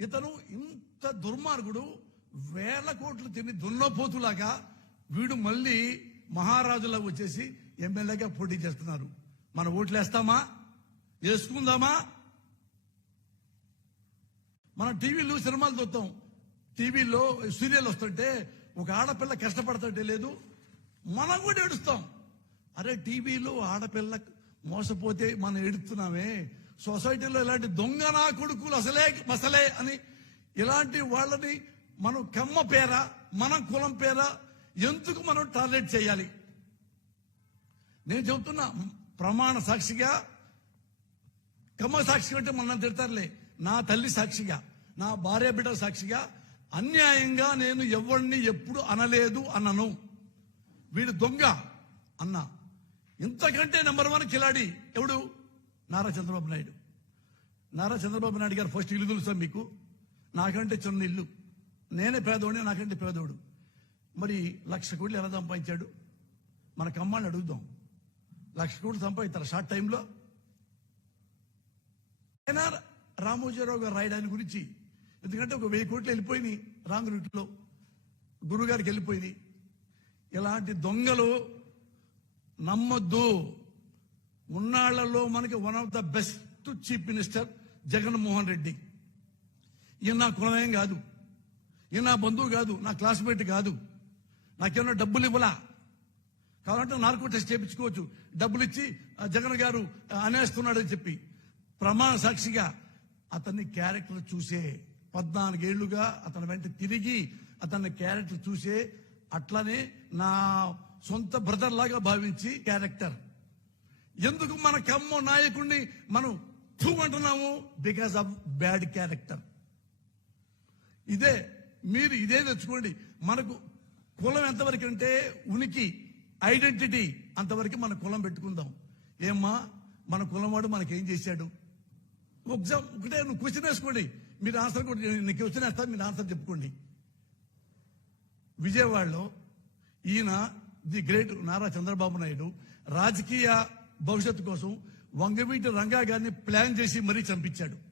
ఇతను ఇంత దుర్మార్గుడు వేల కోట్లు తిని దున్నపోతులాగా వీడు మళ్ళీ మహారాజులా వచ్చేసి ఎమ్మెల్యేగా పోటీ చేస్తున్నారు. మన ఓట్లు వేస్తామా వేసుకుందామా? మన టీవీలో సినిమాలు చూస్తాం. టీవీలో సీరియల్ వస్తుంటే ఒక ఆడపిల్ల కష్టపడుతుంటే లేదు మనం కూడా ఏడుస్తాం. అరే టీవీలో ఆడపిల్ల మోసపోతే మనం ఏడుస్తున్నామే. సొసైటీలో ఇలాంటి దొంగ నా కొడుకులు అసలే మసలే అని ఇలాంటి వాళ్ళని మనం కమ్మ పేర మనం కులం పేర ఎందుకు మనం టార్గెట్ చేయాలి? నేను చెబుతున్నా ప్రమాణ సాక్షిగా కమ్మ సాక్షి అంటే మన తిడతారులే. నా తల్లి సాక్షిగా నా భార్య బిడ్డ సాక్షిగా అన్యాయంగా నేను ఎవరిని ఎప్పుడు అనలేదు అన్నను వీడు దొంగ అన్నా. ఇంతకంటే నెంబర్ వన్ కిలాడి ఎవడు? నారా చంద్రబాబు నాయుడు. నారా చంద్రబాబు నాయుడు గారు ఫస్ట్ ఇల్లు తెలుసా మీకు? నాకంటే చిన్న ఇల్లు. నేనే పేదోడిని నాకంటే పేదోడు. మరి లక్ష కోట్లు ఎలా సంపాదించాడు? మన కమ్మాన్ని అడుగుదాం. లక్ష కోట్లు సంపాదిస్తారు షార్ట్ టైంలో? ఎన్ఆర్ రామోజీరావు గారు రాయడాని గురించి? ఎందుకంటే ఒక వెయ్యి కోట్లు వెళ్ళిపోయినాయి రాంగ్ రూట్లో. గురుగారికి వెళ్ళిపోయింది. ఇలాంటి దొంగలు నమ్మొద్దు. ఉన్నాళ్ళలో మనకి one of the best chief minister Jaganmohan Reddy. ఈయన నా కులమేం కాదు. ఈయన నా బంధువు కాదు నా క్లాస్మేట్ కాదు. నాకేమన్నా డబ్బులు ఇవ్వలా? కావాలంటే నార్కో టెస్ట్ చేయించుకోవచ్చు. డబ్బులు ఇచ్చి జగన్ గారు అనేస్తున్నాడని చెప్పి ప్రమాణ సాక్షిగా అతన్ని క్యారెక్టర్ చూసే పద్నాలుగేళ్ళుగా అతని వెంట తిరిగి అతని క్యారెక్టర్ చూసే అట్లనే నా సొంత బ్రదర్ లాగా భావించి క్యారెక్టర్ ఎందుకు మన కమ్మో నాయకుడిని మనం టూ అంటున్నాము బికాస్ ఆఫ్ బ్యాడ్ క్యారెక్టర్ ఇదే మీరు ఇదే తెచ్చుకోండి. మనకు కులం ఎంతవరకు అంటే ఉనికి ఐడెంటిటీ అంతవరకు మన కులం పెట్టుకుందాం. ఏమ్మా మన కులం వాడు మనకేం చేశాడు? ఎగ్జామ్ ఒకటే నువ్వు క్వశ్చన్ వేసుకోండి. మీరు ఆన్సర్ కూడా నీకు క్వశ్చన్ వేస్తాను మీరు ఆన్సర్ చెప్పుకోండి. విజయవాడలో ఈయన ది గ్రేట్ నారా చంద్రబాబు నాయుడు రాజకీయ భవిష్యత్తు కోసం వంగవీటి రంగా గారిని ప్లాన్ చేసి మరీ చంపించాడు.